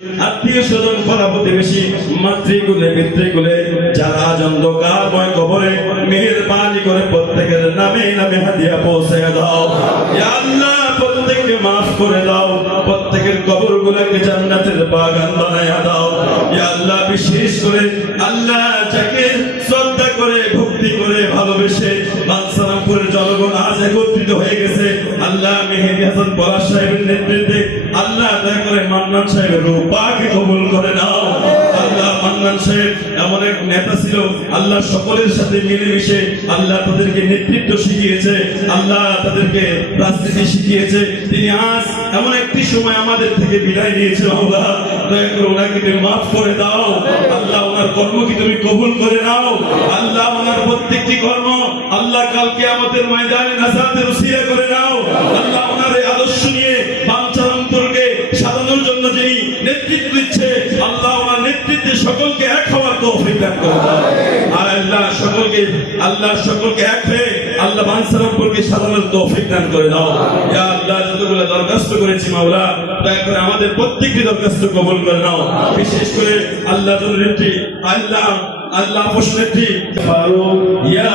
আত্মীয় স্বজন পাড়া প্রতিবেশী, মাতৃকুলে, পিতৃকুলে, যারা আজ অন্ধকারময় কবরে মেহেরবানি করে প্রত্যেকের নামে নামে হাদিয়া পৌঁছে দাও। আল্লাহ, প্রত্যেককে মাফ করে দাও। প্রত্যেকের কবর গুলোকে জান্নাতের বাগান বানায় দাও। আল্লাহ, বিশেষ করে আল্লাহ যাকে শ্রদ্ধা করে, ভক্তি করে ভালোবেসে বাদশারামপুরের জনগণ আল্লাহ মেহেদি হাসান পলাশ সাহেবের নেতৃত্বে আল্লাহ দয়া করে মান্নান সাহেবের রূপাকে কবুল করে নাও। আল্লাহ মান্নান সাহেব এমন এক নেতা ছিল, আল্লাহ সকলের সাথে মিলেমিশে আল্লাহ তাদেরকে নেতৃত্ব শিখিয়েছে, আল্লাহ তাদেরকে রাজনীতি শিখিয়েছে। তিনি আজ এমন একটি সময় আমাদের থেকে বিদায় নিয়েছে আল্লাহ দয়া করে ওনাকে তুমি মাফ করে দাও। আল্লাহ ওনার কর্মকে তুমি কবুল করে নাও। আল্লাহ ওনার আমাদের ময়দানে নাসাতে রসিয়া করে নাও। আল্লাহ ওনার এই আদর্শ নিয়ে বাঞ্ছারামপুরকে সাজানোর জন্য যিনি নেতৃত্ব দিচ্ছে আল্লাহ ওনার নেতৃত্বে সকলকে এক হওয়ার তৌফিক দান করে আর আল্লাহ সকলকে আল্লাহ সকলকে এক হয়ে আল্লাহ বাঞ্ছারামপুরকে সাজানোর তৌফিক দান করে দাও ইয়া আল্লাহ যতগুলো দরখাস্ত করেছি মাওলা দয়া করে আমাদের প্রত্যেকটি দরখাস্ত কবুল করে নাও। বিশেষ করে আল্লাহ নেত্রী আল্লাহ আল্লাহ নেত্রী। ফারুক ইয়া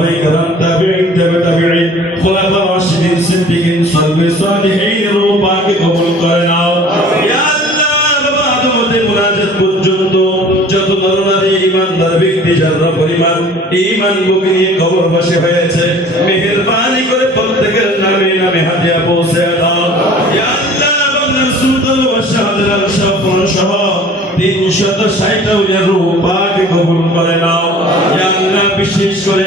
সাহাবায়ে সাহাবায়ে کرام তাবিঈন তাবে তাবিঈন খুলাফা রাশিদিন সিদ্দিকিন সালবে সালিহিন রূপাকে কবুল করে নাও ইয়া আল্লাহ বাবা তোমাদের মুনাজাত পর্যন্ত যত নরনারী ইমানদার ব্যক্তি যারা পরিমাণ ইমান বুকে নিয়ে কবর বসে হয়েছে মেহেরবানি করে প্রত্যেকের নামে নামে হাদিয়া পৌঁছে দাও ইয়া আল্লাহ বাংলার সুলতান ও শাহজালাল শাহপুর সহ তিনশত ষাট রূপাকে কবুল করে নাও ইয়া আল্লাহ বিশেষ করে